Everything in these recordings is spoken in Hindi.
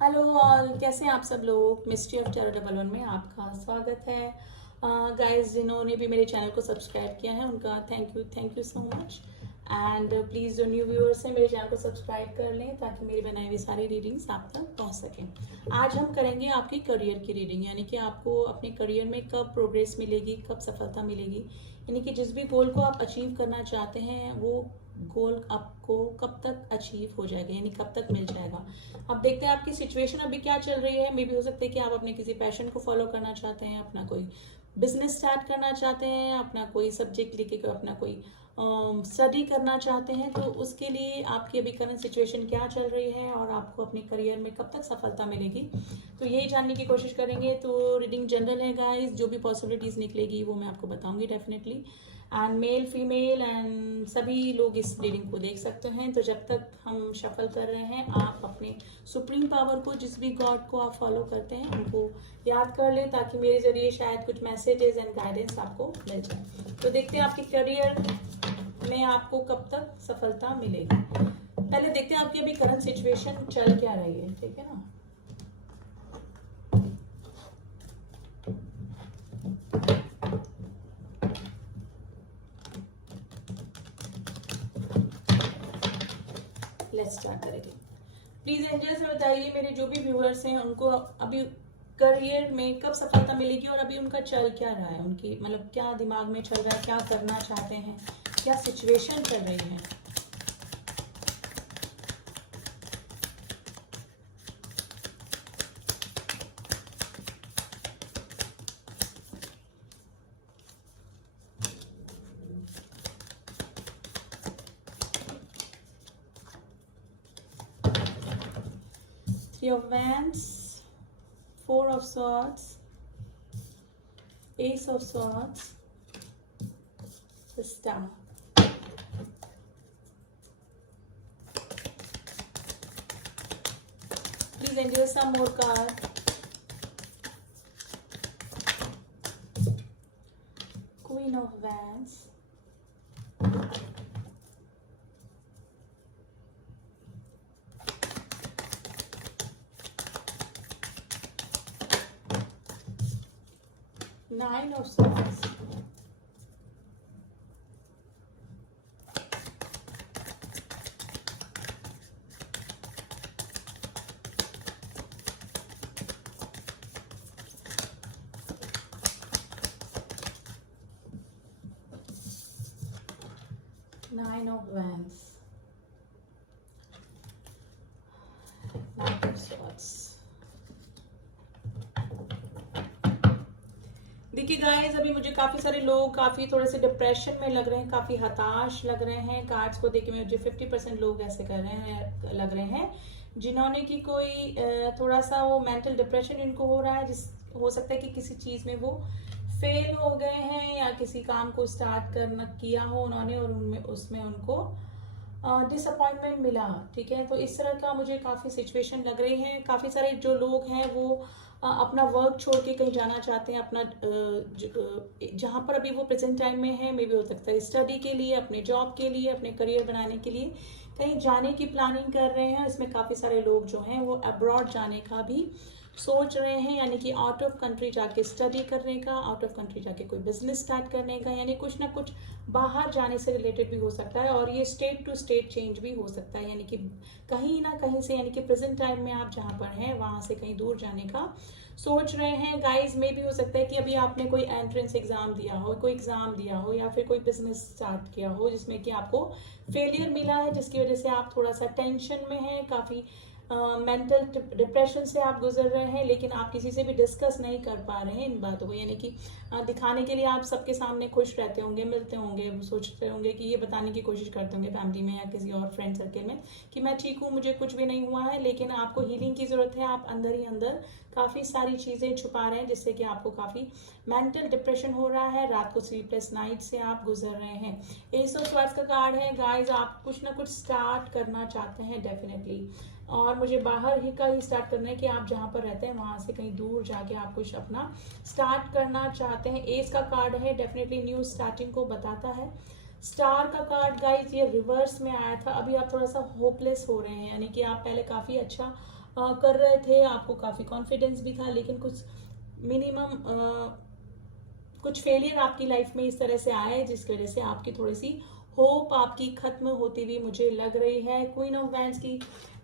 हेलो ऑल, कैसे हैं आप सब लोग। Mystery of tarot double one में आपका स्वागत है। गाइस जिन्होंने भी मेरे चैनल को सब्सक्राइब किया है उनका thank you so much. And please जो न्यू व्यूअर्स हैं मेरे चैनल को सब्सक्राइब कर लें ताकि मेरी बनाई हुई सारी रीडिंग्स आप तक पहुंच सकें। आज हम करेंगे आपकी करियर की रीडिंग, यानी कि आपको अपने करियर में कब प्रोग्रेस मिलेगी, कब सफलता मिलेगी, यानी कि जिस भी गोल को आप अचीव करना चाहते हैं वो गोल आपको कब तक अचीव हो जाएगा, यानी कब तक मिल जाएगा। अब देखते हैं आपकी सिचुएशन अभी क्या चल रही है। मे बी हो सकता है कि आप अपने किसी पैशन को फॉलो करना चाहते हैं, अपना कोई बिजनेस स्टार्ट करना चाहते हैं, अपना कोई सब्जेक्ट लेके अपना कोई स्टडी करना चाहते हैं। तो उसके लिए आपकी अभी करंट सिचुएशन क्या चल रही है और आपको अपने करियर में कब तक सफलता मिलेगी, तो यही जानने की कोशिश करेंगे। तो रीडिंग जनरल है गाइस, जो भी पॉसिबिलिटीज निकलेगी वो मैं आपको बताऊंगी definitely. And male female and सभी लोग इस रीडिंग को देख सकते हैं। तो जब तक हम शफल कर रहे हैं आप अपने सुप्रीम पावर को, जिस भी गॉड को आप फॉलो करते हैं उनको याद कर लें ताकि मेरे जरिए शायद कुछ मैसेजेस एंड गाइडेंस आपको मिल जाए। तो देखते हैं आपके करियर में आपको कब तक सफलता मिलेगी। पहले देखते हैं आपकी अभी करंट सिचुएशन चल क्या रही है, ठीक है ना। लेट्स स्टार्ट करेंगे। प्लीज एंजल्स में बताइए मेरे जो भी व्यूअर्स हैं उनको अभी करियर में कब सफलता मिलेगी और अभी उनका चल क्या रहा है, उनकी मतलब क्या दिमाग में चल रहा है, क्या करना चाहते हैं, क्या सिचुएशन चल रही है। Three of Wands, Four of Swords, Ace of Swords, the Star. Please enjoy some more cards. Queen of Wands, Nine of Swords, Nine of Wands, Knight of Swords. देखिए गाइस, अभी मुझे काफी सारे लोग काफी थोड़े से डिप्रेशन में लग रहे हैं, काफी हताश लग रहे हैं। कार्ड्स को देख के मुझे 50% लोग ऐसे कर रहे हैं, लग रहे हैं जिन्होंने कि कोई थोड़ा सा वो मेंटल डिप्रेशन इनको हो रहा है। जिस हो सकता है कि किसी चीज में वो फेल हो गए हैं या किसी काम को स्टार्ट करना किया हो उन्होंने और उनमें उसमें उनको डिसअपॉइंटमेंट मिला, ठीक है। तो इस तरह का मुझे काफ़ी सिचुएशन लग रही है। काफ़ी सारे जो लोग हैं वो अपना वर्क छोड़ के कहीं जाना चाहते हैं, अपना जहाँ पर अभी वो प्रेजेंट टाइम में है, मे भी हो सकता है स्टडी के लिए, अपने जॉब के लिए, अपने करियर बनाने के लिए कहीं जाने की प्लानिंग कर रहे हैं। इसमें काफ़ी सारे लोग जो हैं वो अब्रॉड जाने का भी सोच रहे हैं, यानी कि आउट ऑफ कंट्री जाके स्टडी करने का, आउट ऑफ कंट्री जाके कोई बिजनेस स्टार्ट करने का, यानी कुछ ना कुछ बाहर जाने से रिलेटेड भी हो सकता है। और ये स्टेट टू स्टेट चेंज भी हो सकता है, यानी कि कहीं ना कहीं से, यानी कि प्रेजेंट टाइम में आप जहाँ पर हैं वहाँ से कहीं दूर जाने का सोच रहे हैं। गाइस में भी हो सकता है कि अभी आपने कोई एंट्रेंस एग्जाम दिया हो, कोई एग्जाम दिया हो या फिर कोई बिजनेस स्टार्ट किया हो जिसमें कि आपको फेलियर मिला है, जिसकी वजह से आप थोड़ा सा टेंशन में हैं, काफ़ी मेंटल डिप्रेशन से आप गुजर रहे हैं, लेकिन आप किसी से भी डिस्कस नहीं कर पा रहे हैं इन बातों को। यानी कि दिखाने के लिए आप सबके सामने खुश रहते होंगे, मिलते होंगे, सोचते होंगे कि ये बताने की कोशिश करते होंगे फैमिली में या किसी और फ्रेंड सर्कल में कि मैं ठीक हूँ, मुझे कुछ भी नहीं हुआ है। लेकिन आपको हीलिंग की ज़रूरत है, आप अंदर ही अंदर काफ़ी सारी चीज़ें छुपा रहे हैं जिससे कि आपको काफ़ी मेंटल डिप्रेशन हो रहा है। रात को स्लीपलेस नाइट से आप गुजर रहे हैं। एस ऑफ स्वार्ड्स का कार्ड है गाइस, आप कुछ ना कुछ स्टार्ट करना चाहते हैं डेफिनेटली, और मुझे बाहर ही का ही स्टार्ट करना है कि आप जहाँ पर रहते हैं वहाँ से कहीं दूर जाके आप कुछ अपना स्टार्ट करना चाहते हैं। एस का कार्ड है, डेफिनेटली न्यू स्टार्टिंग को बताता है। स्टार का कार्ड गाइस ये रिवर्स में आया था। अभी आप थोड़ा सा होपलेस हो रहे हैं, यानी कि आप पहले काफ़ी अच्छा कर रहे थे, आपको काफ़ी कॉन्फिडेंस भी था, लेकिन कुछ मिनिमम कुछ फेलियर आपकी लाइफ में इस तरह से आए जिसकी वजह से आपकी थोड़ी सी होप आपकी खत्म होती हुई मुझे लग रही है। क्वीन ऑफ वैंड्स की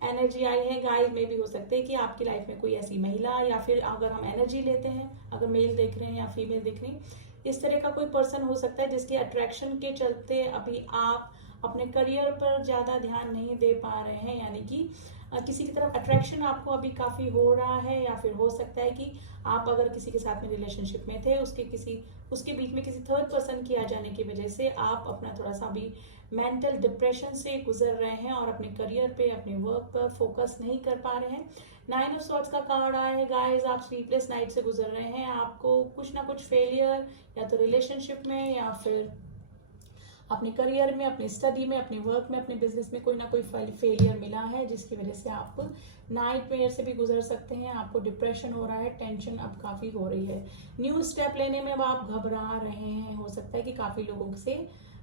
एनर्जी आई है गाइस। में भी हो सकते हैं कि आपकी लाइफ में कोई ऐसी महिला, या फिर अगर हम एनर्जी लेते हैं, अगर मेल देख रहे हैं या फीमेल देख रहे हैं, इस तरह का कोई पर्सन हो सकता है जिसके अट्रैक्शन के चलते अभी आप अपने करियर पर ज़्यादा ध्यान नहीं दे पा रहे हैं, यानी कि किसी की तरफ अट्रैक्शन आपको अभी काफ़ी हो रहा है, या फिर हो सकता है कि आप अगर किसी के साथ में रिलेशनशिप में थे, उसके बीच में किसी थर्ड पर्सन की आ जाने की वजह से आप अपना थोड़ा सा अभी मेंटल डिप्रेशन से गुजर रहे हैं और अपने करियर पे, अपने वर्क पर फोकस नहीं कर पा रहे हैं। 9 ऑफ सॉर्ड्स का कार्ड आया है गाइस। आप स्लीपलेस नाइट से गुजर रहे हैं, आपको कुछ ना कुछ फेलियर, या तो रिलेशनशिप में, या फिर अपने करियर में, अपनी स्टडी में, अपने वर्क में, अपने बिजनेस में कोई ना कोई फेलियर मिला है, जिसकी वजह से आप नाइट मेयर से भी गुजर सकते हैं। आपको डिप्रेशन हो रहा है, टेंशन अब काफ़ी हो रही है। न्यू स्टेप लेने में अब आप घबरा रहे हैं। हो सकता है कि काफ़ी लोगों से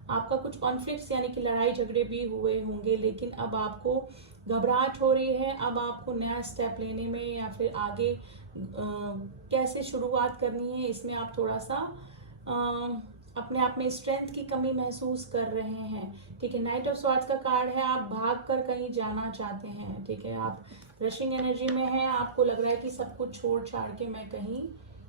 आपका कुछ कॉन्फ्लिक्ट्स यानी कि लड़ाई झगड़े भी हुए होंगे, लेकिन अब आपको घबराहट हो रही है। अब आपको नया स्टेप लेने में, या फिर आगे कैसे शुरुआत करनी है, इसमें आप थोड़ा सा अपने आप में स्ट्रेंथ की कमी महसूस कर रहे हैं। ठीक है, नाइट ऑफ स्वॉर्ड्स का कार्ड है। आप भाग कर कहीं जाना चाहते हैं। ठीक है, आप रशिंग एनर्जी में हैं, आपको लग रहा है कि सब कुछ छोड़ छाड़ के मैं कहीं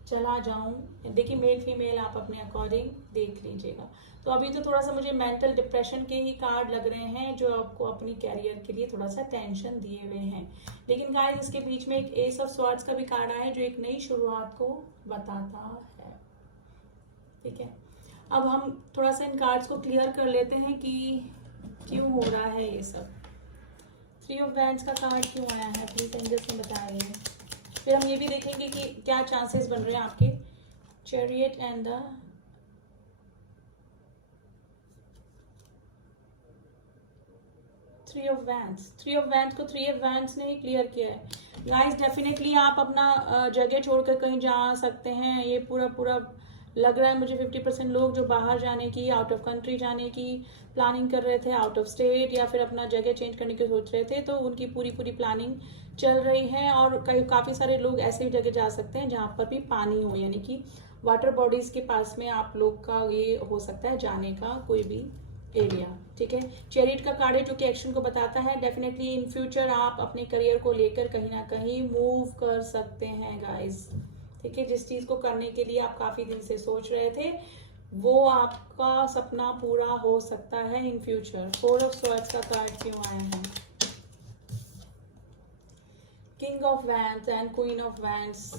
चला जाऊं। देखिए, मेल फीमेल आप अपने अकॉर्डिंग देख लीजिएगा। तो अभी तो थोड़ा सा मुझे मेंटल डिप्रेशन के ही कार्ड लग रहे हैं, जो आपको अपनी कैरियर के लिए थोड़ा सा टेंशन दिए हुए हैं। लेकिन गाइस, इसके बीच में एक एस ऑफ स्वॉर्ड्स का भी कार्ड आया है, जो एक नई शुरुआत को बताता है। ठीक है, अब हम थोड़ा सा इन कार्ड्स को क्लियर कर लेते हैं कि क्यों हो रहा है ये सब। 3 ऑफ वैंड्स का कार्ड क्यों आया है, प्लीज एंजल्स ने बताया। फिर हम ये भी देखेंगे कि क्या चांसेस बन रहे हैं आपके। Chariot and the 3 of wands. 3 of wands को 3 ऑफ वैंड्स ने ही क्लियर किया है। गाइस, डेफिनेटली आप अपना जगह छोड़कर कहीं जा सकते हैं। ये पूरा लग रहा है मुझे 50% लोग जो बाहर जाने की, आउट ऑफ कंट्री जाने की प्लानिंग कर रहे थे, आउट ऑफ स्टेट, या फिर अपना जगह चेंज करने की सोच रहे थे, तो उनकी पूरी प्लानिंग चल रही है। और काफ़ी सारे लोग ऐसे जगह जा सकते हैं जहाँ पर भी पानी हो, यानी कि वाटर बॉडीज के पास में आप लोग का ये हो सकता है जाने का कोई भी एरिया। ठीक है, चैरियट का कार्ड है जो कि एक्शन को बताता है। डेफिनेटली इन फ्यूचर आप अपने करियर को लेकर कहीं ना कहीं मूव कर सकते हैं गाइस। ठीक है, जिस चीज को करने के लिए आप काफी दिन से सोच रहे थे, वो आपका सपना पूरा हो सकता है इन फ्यूचर। 4 ऑफ स्वॉर्ड्स का कार्ड क्यों आया है? King of wands and queen of wands.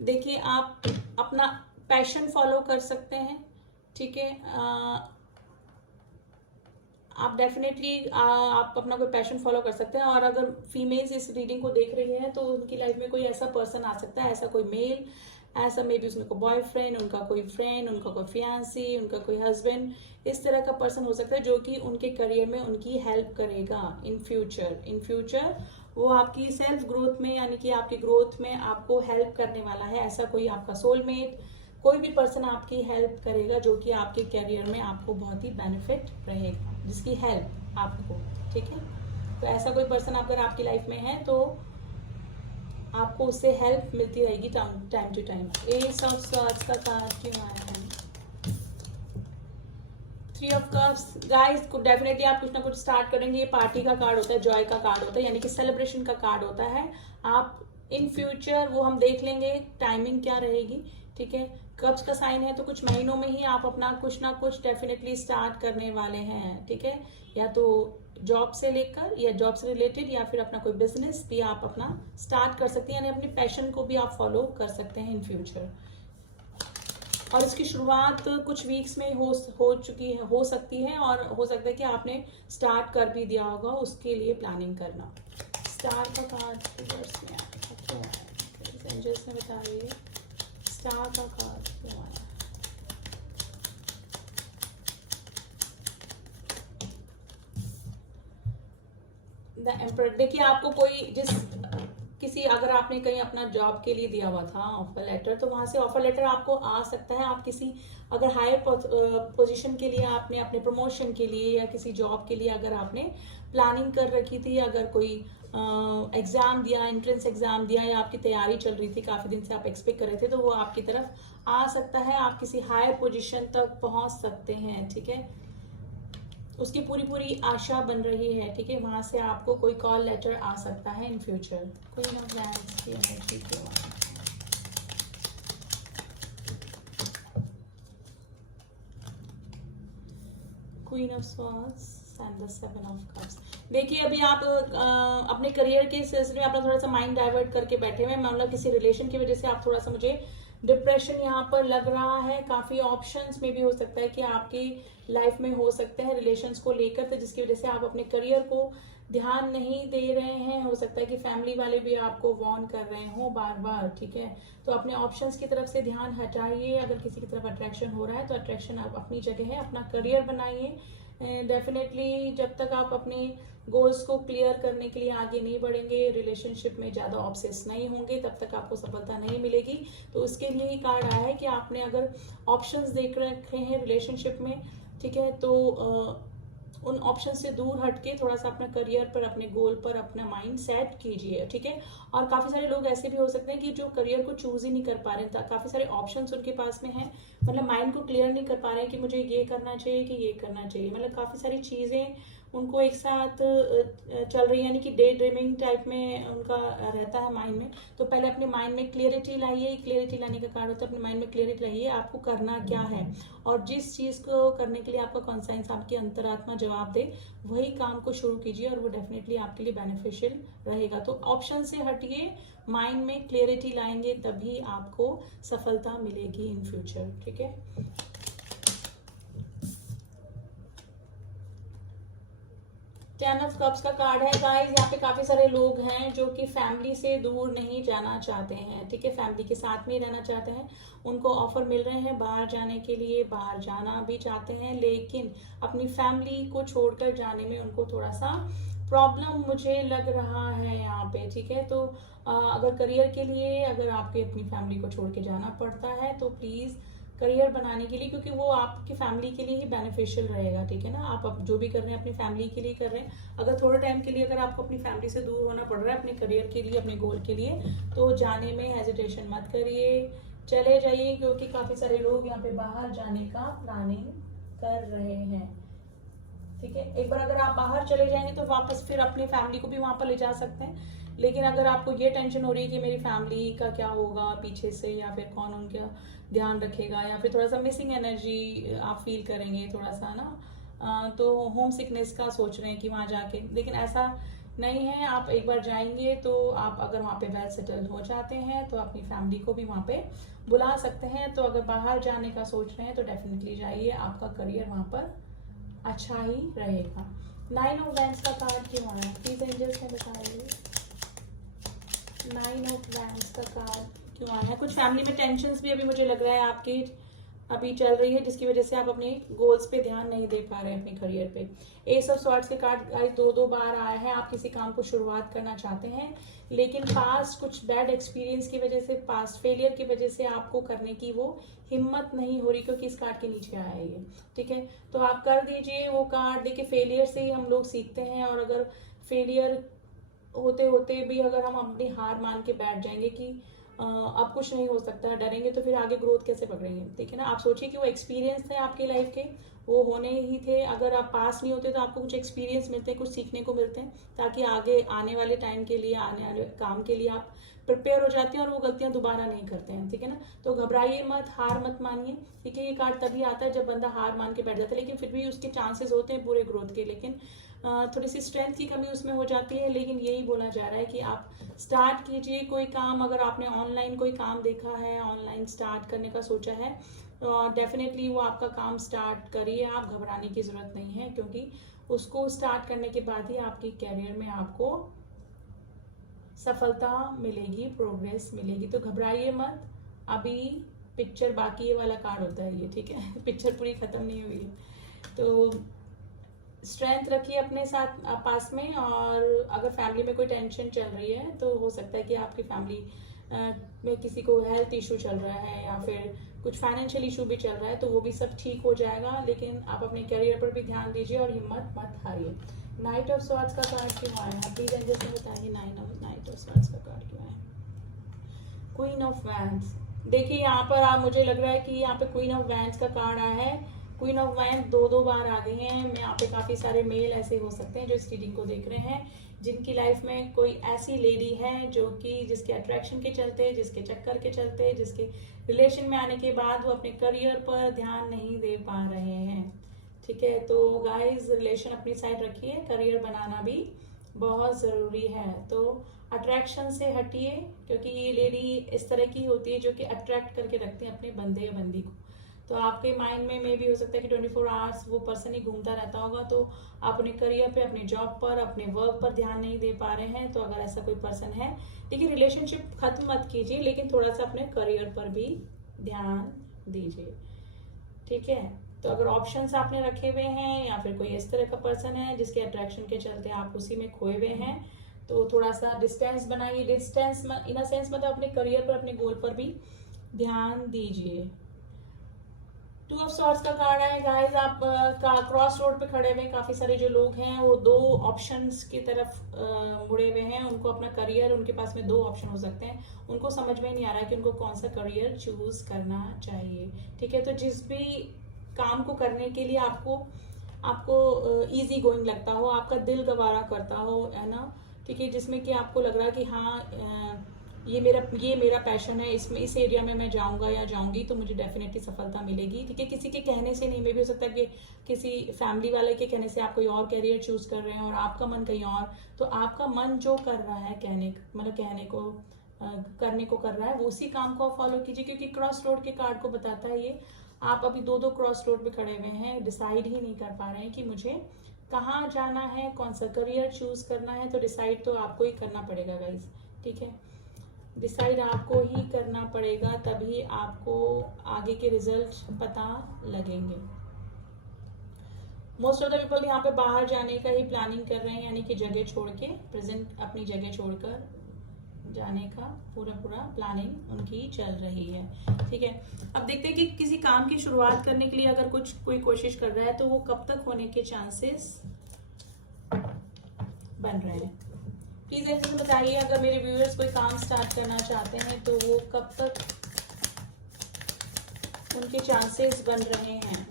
देखिए, आप अपना पैशन फॉलो कर सकते हैं। ठीक है, आप डेफिनेटली आप अपना कोई पैशन फॉलो कर सकते हैं। और अगर फीमेल्स इस रीडिंग को देख रही हैं, तो उनकी लाइफ में कोई ऐसा पर्सन आ सकता है, ऐसा कोई मेल, ऐसा मे बी उसमें कोई बॉयफ्रेंड, उनका कोई फ्रेंड, उनका कोई फियांसी, उनका कोई हस्बैंड, इस तरह का पर्सन हो सकता है जो कि उनके करियर में उनकी हेल्प करेगा इन फ्यूचर। वो आपकी सेल्फ ग्रोथ में, यानी कि आपकी ग्रोथ में आपको हेल्प करने वाला है। ऐसा कोई आपका सोलमेट, कोई भी पर्सन आपकी हेल्प करेगा जो कि आपके करियर में आपको बहुत ही बेनिफिट रहेगा, जिसकी हेल्प आपको। ठीक है, तो ऐसा कोई पर्सन अगर आपकी लाइफ में है तो आपको उससे हेल्प मिलती रहेगी time to time. Ace of swords का कार्ड क्यों आया है? 3 ऑफ कप्स। गाइस, डेफिनेटली आप कुछ ना कुछ स्टार्ट करेंगे। ये पार्टी का कार्ड होता है, जॉय का कार्ड होता है, यानी कि सेलिब्रेशन का कार्ड होता है। आप इन फ्यूचर वो हम देख लेंगे टाइमिंग क्या रहेगी। ठीक है, कब्ज का साइन है, तो कुछ महीनों में ही आप अपना कुछ ना कुछ डेफिनेटली स्टार्ट करने वाले हैं। ठीक है, या तो जॉब से लेकर, या जॉब से रिलेटेड, या फिर अपना कोई बिजनेस भी आप अपना स्टार्ट कर सकते हैं, यानी अपने पैशन को भी आप फॉलो कर सकते हैं इन फ्यूचर। और इसकी शुरुआत कुछ वीक्स में हो चुकी है, हो सकती है, और हो सकता है कि आपने स्टार्ट कर भी दिया होगा, उसके लिए प्लानिंग करना। स्टार का कार्ड रिवर्स में आया, क्यों आया? एंजल्स ने बता रही है स्टार का कार्ड क्यों आया। The emperor. देखिए, आपको कोई किसी अगर आपने कहीं अपना जॉब के लिए दिया हुआ था ऑफर लेटर, तो वहां से ऑफर लेटर आपको आ सकता है। आप किसी अगर हायर पोजीशन के लिए आपने अपने प्रमोशन के लिए या किसी जॉब के लिए अगर आपने प्लानिंग कर रखी थी, अगर कोई एग्जाम दिया, एंट्रेंस एग्जाम दिया या आपकी तैयारी चल रही थी, काफी दिन से आप एक्सपेक्ट कर रहे थे, तो वो आपकी तरफ आ सकता है। आप किसी हायर पोजीशन तक पहुंच सकते हैं, ठीक है, उसकी पूरी पूरी आशा बन रही है, ठीक है। वहां से आपको कोई कॉल लेटर आ सकता है in future. Queen of wands की एनर्जी के वहां queen of swords and the seven of cups. देखिए अभी आप अपने करियर के सिलसिले में अपना थोड़ा सा माइंड डाइवर्ट करके बैठे हुए हैं, मतलब किसी रिलेशन की वजह से आप थोड़ा सा, मुझे डिप्रेशन यहाँ पर लग रहा है। काफी ऑप्शंस में भी हो सकता है कि आपकी लाइफ में हो सकते हैं रिलेशंस को लेकर, तो जिसकी वजह से आप अपने करियर को ध्यान नहीं दे रहे हैं। हो सकता है कि फैमिली वाले भी आपको वार्न कर रहे हो बार बार, ठीक है। तो अपने ऑप्शंस की तरफ से ध्यान हटाइए। अगर किसी की तरफ अट्रैक्शन हो रहा है तो अट्रैक्शन आप अपनी जगह है, अपना करियर बनाइए। डेफिनेटली जब तक आप अपनी गोल्स को क्लियर करने के लिए आगे नहीं बढ़ेंगे, रिलेशनशिप में ज्यादा ऑब्सेस नहीं होंगे, तब तक आपको सफलता नहीं मिलेगी। तो उसके लिए ही कार्ड आया है कि आपने अगर ऑप्शंस देख रखे हैं रिलेशनशिप में, ठीक है, तो उन ऑप्शन से दूर हटके थोड़ा सा अपना करियर पर, अपने गोल पर अपना माइंड सेट कीजिए, ठीक है। और काफी सारे लोग ऐसे भी हो सकते हैं कि जो करियर को चूज ही नहीं कर पा रहे हैं, काफी सारे ऑप्शंस उनके पास में हैं, मतलब माइंड को क्लियर नहीं कर पा रहे हैं कि मुझे ये करना चाहिए कि ये करना चाहिए, मतलब काफी सारी चीजें उनको एक साथ चल रही है, यानी कि डे ड्रीमिंग टाइप में उनका रहता है माइंड में। तो पहले अपने माइंड में क्लियरिटी लाइए। क्लियरिटी लाने का कारण होता है अपने माइंड में क्लियरिटी लाइए, आपको करना क्या है, और जिस चीज को करने के लिए आपका कॉन्साइंस, आपकी अंतरात्मा जवाब दे, वही काम को शुरू कीजिए और वो डेफिनेटली आपके लिए बेनिफिशियल रहेगा। तो ऑप्शन से हटिए, माइंड में क्लियरिटी लाएंगे तभी आपको सफलता मिलेगी इन फ्यूचर, ठीक है। टेन ऑफ कप्स का कार्ड है गाइस। यहाँ पे काफी सारे लोग हैं जो कि फैमिली से दूर नहीं जाना चाहते हैं, ठीक है, फैमिली के साथ में ही रहना चाहते हैं। उनको ऑफर मिल रहे हैं बाहर जाने के लिए, बाहर जाना भी चाहते हैं, लेकिन अपनी फैमिली को छोड़कर जाने में उनको थोड़ा सा प्रॉब्लम मुझे लग रहा है यहाँ पे, ठीक है। तो अगर करियर के लिए अगर आपके अपनी फैमिली को छोड़ के जाना पड़ता है तो प्लीज करियर बनाने के लिए, क्योंकि वो आपकी फैमिली के लिए ही बेनिफिशियल रहेगा, ठीक है ना। आप अब जो भी कर रहे हैं अपनी फैमिली के लिए कर रहे हैं। अगर थोड़े टाइम के लिए अगर आपको अपनी फैमिली से दूर होना पड़ रहा है अपने करियर के लिए, अपने गोल के लिए, तो जाने में हेजिटेशन मत करिए, चले जाइए, क्योंकि काफी सारे लोग यहाँ पे बाहर जाने का प्लानिंग कर रहे हैं, ठीक है। एक बार अगर आप बाहर चले जाएंगे तो वापस फिर अपनी फैमिली को भी वहां पर ले जा सकते हैं। लेकिन अगर आपको ये टेंशन हो रही है कि मेरी फैमिली का क्या होगा पीछे से, या फिर कौन उनका ध्यान रखेगा, या फिर थोड़ा सा मिसिंग एनर्जी आप फील करेंगे थोड़ा सा ना, तो होम सिकनेस का सोच रहे हैं कि वहां जाके, लेकिन ऐसा नहीं है। आप एक बार जाएंगे तो आप अगर वहाँ पे वेल सेटल हो जाते हैं तो अपनी फैमिली को भी वहाँ पे बुला सकते हैं। तो अगर बाहर जाने का सोच रहे हैं तो डेफिनेटली जाइए, आपका करियर वहाँ पर अच्छा ही रहेगा। नाइन ऑफ वैंड्स का कार्ड क्यों आया, प्लीज एंजल्स ने बताइए। नाइन ऑफ वैंड्स का कार्ड क्यों आया है। कुछ फैमिली में टेंशन्स भी अभी मुझे लग रहा है आपकी अभी चल रही है, जिसकी वजह से आप अपने गोल्स पे ध्यान नहीं दे पा रहे हैं अपने करियर पे। एस ऑफ स्वॉर्ड्स के कार्ड दो बार आया है। आप किसी काम को शुरुआत करना चाहते हैं, लेकिन पास्ट कुछ बैड एक्सपीरियंस की वजह से, पास्ट फेलियर की वजह से आपको करने की वो हिम्मत नहीं हो रही, क्योंकि इस कार्ड के नीचे आया है ये, ठीक है। तो आप कर दीजिए वो कार्ड। देखिए फेलियर से ही हम लोग सीखते हैं, और अगर फेलियर होते होते भी अगर हम अपनी हार मान के बैठ जाएंगे कि अब कुछ नहीं हो सकता, डरेंगे, तो फिर आगे ग्रोथ कैसे पकड़ेंगे, ठीक है ना। आप सोचिए कि वो एक्सपीरियंस थे आपके लाइफ के, वो होने ही थे। अगर आप पास नहीं होते तो आपको कुछ एक्सपीरियंस मिलते हैं, कुछ सीखने को मिलते हैं, ताकि आगे आने वाले टाइम के लिए, आने वाले काम के लिए आप प्रिपेयर हो जाते हैं और वो गलतियां दोबारा नहीं करते हैं, ठीक है ना। तो घबराइए मत, हार मत मानिए, ठीक है। ये कार्ड तभी आता है जब बंदा हार मान के बैठ जाता है, लेकिन फिर भी उसके चांसेस होते हैं पूरे ग्रोथ के, लेकिन थोड़ी सी स्ट्रेंथ की कमी उसमें हो जाती है। लेकिन यही बोला जा रहा है कि आप स्टार्ट कीजिए कोई काम। अगर आपने ऑनलाइन कोई काम देखा है, ऑनलाइन स्टार्ट करने का सोचा है, तो डेफिनेटली वो आपका काम स्टार्ट करिए। आप घबराने की जरूरत नहीं है, क्योंकि उसको स्टार्ट करने के बाद ही आपकी कैरियर में आपको सफलता मिलेगी, प्रोग्रेस मिलेगी। तो घबराइए मत, अभी पिक्चर बाकी ये वाला कार्ड होता है ये, ठीक है। पिक्चर पूरी खत्म नहीं हुई है। तो स्ट्रेंथ रखिए अपने साथ पास में। और अगर फैमिली में कोई टेंशन चल रही है तो हो सकता है कि आपकी फैमिली में किसी को हेल्थ इशू चल रहा है या फिर कुछ फाइनेंशियल इशू भी चल रहा है, तो वो भी सब ठीक हो जाएगा। लेकिन आप अपने करियर पर भी ध्यान दीजिए और हिम्मत मत हारिए। नाइट ऑफ स्वॉर्ड्स का कार्ड क्यों आया है? प्लीज एंजल्स में बताइए नाइट ऑफ स्वॉर्ड्स का कार्ड क्यों आया? Queen of wands. देखिए यहाँ पर आप, मुझे लग रहा है कि यहाँ पे क्वीन ऑफ वैंड्स का कार्ड आया है। क्वीन ऑफ वैंड दो बार आ गई हैं। यहाँ पे काफी सारे मेल ऐसे हो सकते हैं जो इस रीडिंग को देख रहे हैं, जिनकी लाइफ में कोई ऐसी लेडी है जो कि जिसके अट्रैक्शन के चलते, जिसके चक्कर के चलते, जिसके रिलेशन में आने के बाद वो अपने करियर पर ध्यान नहीं दे पा रहे हैं। ठीक है, तो गाइस रिलेशन अपनी साइड रखिए, करियर बनाना भी बहुत जरूरी है। तो अट्रैक्शन से हटिए, क्योंकि ये लेडी इस तरह की होती है जो कि अट्रैक्ट करके रखती है अपने बंदे या बंदी को। तो आपके माइंड में भी हो सकता है कि 24 आवर्स वो पर्सन ही घूमता रहता होगा। तो आप अपने करियर पे, अपने जॉब पर, अपने वर्क पर ध्यान नहीं दे पा रहे हैं। तो अगर ऐसा कोई पर्सन है, देखिए रिलेशनशिप खत्म मत कीजिए, लेकिन थोड़ा सा अपने करियर पर भी ध्यान दीजिए। ठीक है, तो अगर ऑप्शंस आपने रखे हुए हैं या फिर कोई इस तरह का पर्सन है जिसके अट्रैक्शन के चलते आप उसी में खोए हुए हैं, तो थोड़ा सा डिस्टेंस बनाइए। डिस्टेंस इन अ सेंस मतलब अपने करियर पर, अपने गोल पर भी ध्यान दीजिए। टू ऑफ सॉर्ड्स का कार्ड है गाइस। आप क्रॉस रोड पे खड़े हुए, काफी सारे जो लोग हैं वो दो ऑप्शंस की तरफ मुड़े हुए हैं। उनको अपना करियर, उनके पास में दो ऑप्शन हो सकते हैं, उनको समझ में नहीं आ रहा है कि उनको कौन सा करियर चूज करना चाहिए। ठीक है, तो जिस भी काम को करने के लिए आपको इजी गोइंग लगता हो, आपका दिल गवारा करता हो, है ना, ठीक है, जिसमें कि आपको लग रहा है कि हाँ ये मेरा पैशन है, इसमें इस एरिया में मैं जाऊंगा या जाऊंगी तो मुझे डेफिनेटली सफलता मिलेगी। ठीक है, किसी के कहने से नहीं, मे भी हो सकता है कि किसी फैमिली वाले के कहने से आप कोई और कैरियर चूज कर रहे हैं और आपका मन कहीं और। तो आपका मन जो कर रहा है करने को कर रहा है, वो उसी काम को आप फॉलो कीजिए, क्योंकि क्रॉस रोड के कार्ड को बताता है ये। आप अभी दो क्रॉस रोड पे खड़े हुए हैं, डिसाइड ही नहीं कर पा रहे हैं कि मुझे कहाँ जाना है, कौन सा करियर चूज करना है। तो डिसाइड तो आपको ही करना पड़ेगा गाइस। ठीक है, डिसाइड आपको ही करना पड़ेगा, तभी आपको आगे के रिजल्ट पता लगेंगे। मोस्ट ऑफ द पीपल यहाँ पे बाहर जाने का ही प्लानिंग कर रहे हैं, यानी कि जगह छोड़ के, प्रेजेंट अपनी जगह छोड़कर जाने का पूरा प्लानिंग उनकी चल रही है। ठीक है, अब देखते हैं कि किसी काम की शुरुआत करने के लिए अगर कोई कोशिश कर रहा है तो वो कब तक होने के चांसेस बन रहे हैं। प्लीज ऐसे बताइए, अगर मेरे व्यूअर्स कोई काम स्टार्ट करना चाहते हैं तो वो कब तक उनके चांसेस बन रहे हैं।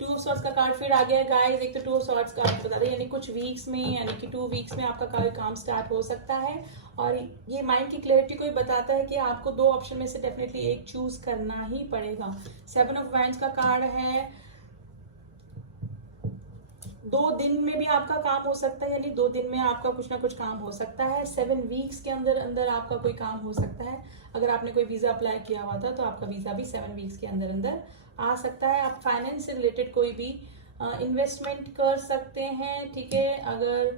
टू ऑफ सॉर्ड्स का कार्ड फिर आ गया है गाइस। एक तो टू ऑफ सॉर्ड्स का बता दें, यानी कुछ वीक्स में, यानी कि 2 वीक्स में आपका कोई काम स्टार्ट हो सकता है। और ये माइंड की क्लैरिटी को ही बताता है कि आपको दो ऑप्शन में से डेफिनेटली एक चूज करना ही पड़ेगा। 7 ऑफ वैंड्स का कार्ड है। 2 दिन में भी आपका काम हो सकता है, यानी 2 दिन में आपका कुछ ना कुछ काम हो सकता है। 7 वीक्स के अंदर आपका कोई काम हो सकता है। अगर आपने कोई वीजा अप्लाई किया हुआ था तो आपका वीजा भी 7 वीक्स के अंदर आ सकता है। आप फाइनेंस से रिलेटेड कोई भी इन्वेस्टमेंट कर सकते हैं। ठीक है, अगर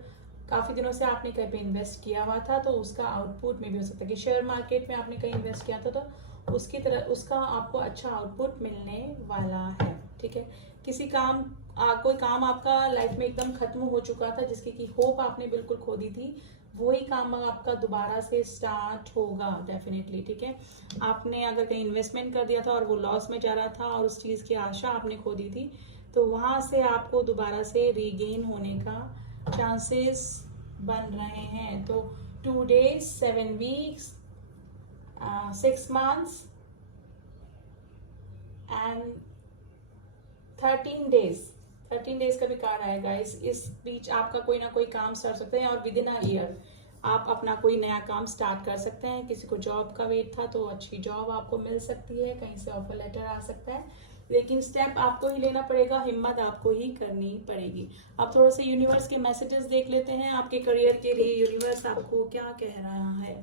काफी दिनों से आपने कहीं पे इन्वेस्ट किया हुआ था तो उसका आउटपुट में भी हो सकता है कि शेयर मार्केट में आपने कहीं इन्वेस्ट किया था तो उसका आपको अच्छा आउटपुट मिलने वाला है। ठीक है, कोई काम आपका लाइफ में एकदम खत्म हो चुका था, जिसकी की होप आपने बिल्कुल खो दी थी, वही काम आपका दोबारा से स्टार्ट होगा डेफिनेटली। ठीक है, आपने अगर कहीं इन्वेस्टमेंट कर दिया था और वो लॉस में जा रहा था और उस चीज की आशा आपने खो दी थी, तो वहां से आपको दोबारा से रीगेन होने का चांसेस बन रहे हैं। तो 2 days, 7 weeks, 6 months and 13 days का भी कार्ड आएगा। इस बीच आपका कोई ना कोई काम स्टार्ट सकते हैं और विद इन अ ईयर आप अपना कोई नया काम स्टार्ट कर सकते हैं। किसी को जॉब का वेट था तो अच्छी जॉब आपको मिल सकती है, कहीं से ऑफर लेटर आ सकता है, लेकिन स्टेप आपको ही लेना पड़ेगा, हिम्मत आपको ही करनी पड़ेगी। अब थोड़ा सा यूनिवर्स के मैसेजेस देख लेते हैं, आपके करियर के लिए यूनिवर्स आपको क्या कह रहा है।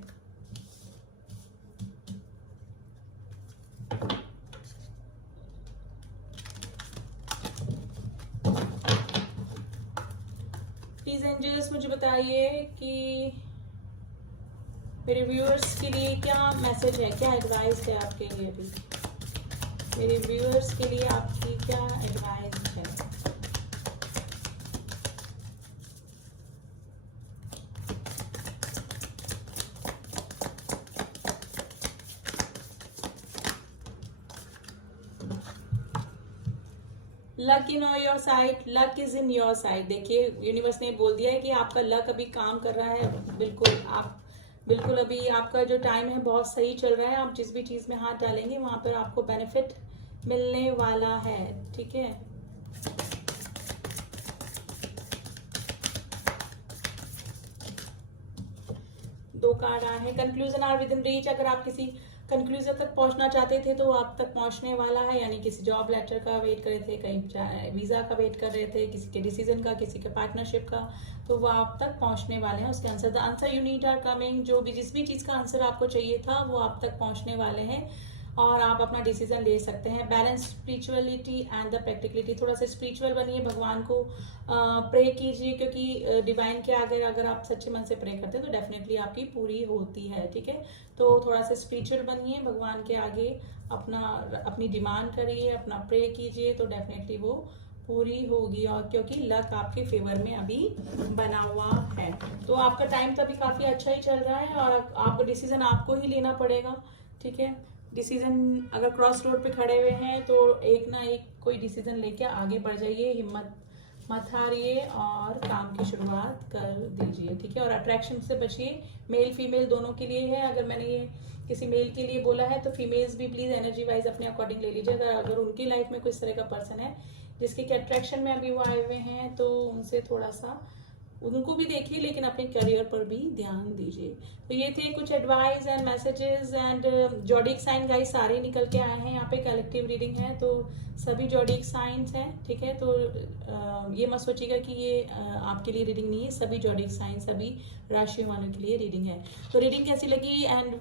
प्लीज एंजल्स मुझे बताइए कि मेरे व्यूअर्स के लिए क्या मैसेज है, क्या एडवाइस है आपके लिए अभी मेरे व्यूअर्स के लिए आपकी क्या एडवाइस है? Luck in your side, luck is in your side. देखिए यूनिवर्स ने बोल दिया है कि आपका लक अभी काम कर रहा है। बिल्कुल अभी आपका जो टाइम है बहुत सही चल रहा है। आप जिस भी चीज में हाथ डालेंगे वहां पर आपको बेनिफिट मिलने वाला है, ठीक है। दो कार्ड आए हैं, conclusion are within reach. अगर आप किसी कंक्लूजन तक पहुंचना चाहते थे तो आप तक पहुंचने वाला है, यानी किसी जॉब लेटर का वेट कर रहे थे, कहीं वीजा का वेट कर रहे थे, किसी के डिसीजन का, किसी के पार्टनरशिप का, तो वो आप तक पहुंचने वाले हैं। उसके answer, the answer you need are coming. जो भी जिस भी चीज का आंसर आपको चाहिए था वो आप तक पहुंचने वाले हैं और आप अपना डिसीजन ले सकते हैं। Balance spirituality and the practicality. थोड़ा सा स्पिरिचुअल बनिए, भगवान को प्रे कीजिए, क्योंकि डिवाइन के आगे अगर आप सच्चे मन से प्रे करते हैं तो डेफिनेटली आपकी पूरी होती है, ठीक है। तो थोड़ा सा स्पिरिचुअल बनिए, भगवान के आगे अपनी डिमांड करिए, अपना प्रे कीजिए, तो डेफिनेटली वो पूरी होगी। और क्योंकि लक आपके फेवर में अभी बना हुआ है, तो आपका टाइम तो अभी काफी अच्छा ही चल रहा है और आपको डिसीजन आपको ही लेना पड़ेगा, ठीक है। डिसीजन, अगर क्रॉस रोड पे खड़े हुए हैं तो एक ना एक कोई डिसीजन लेके आगे बढ़ जाइए, हिम्मत मत हारिए और काम की शुरुआत कर दीजिए, ठीक है। और अट्रैक्शन से बचिए, मेल फीमेल दोनों के लिए है। अगर मैंने ये किसी मेल के लिए बोला है तो फीमेल्स भी प्लीज एनर्जी वाइज अपने अकॉर्डिंग ले लीजिए। अगर उनकी लाइफ में कोई इस तरह का पर्सन है जिसके के अट्रैक्शन में अभी वो आए हुए हैं तो उनसे थोड़ा सा उनको भी देखिए, लेकिन अपने करियर पर भी ध्यान दीजिए। तो ये थे कुछ advice and messages. And zodiac sign guys सारे निकल के आए हैं। यहाँ पे कलेक्टिव रीडिंग है तो सभी जॉडिक साइंस हैं, ठीक है। तो ये मत सोचिएगा कि ये आपके लिए रीडिंग नहीं है, सभी जॉडिक साइंस सभी राशियों वालों के लिए रीडिंग है। तो रीडिंग कैसी लगी एंड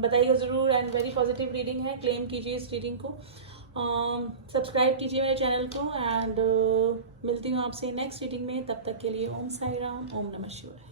बताइएगा जरूर। एंड वेरी पॉजिटिव रीडिंग है, क्लेम कीजिए इस रीडिंग को, सब्सक्राइब कीजिए मेरे चैनल को। एंड मिलती हूँ आपसे नेक्स्ट रीडिंग में, तब तक के लिए ओम साई राम, ओम नमः शिवाय।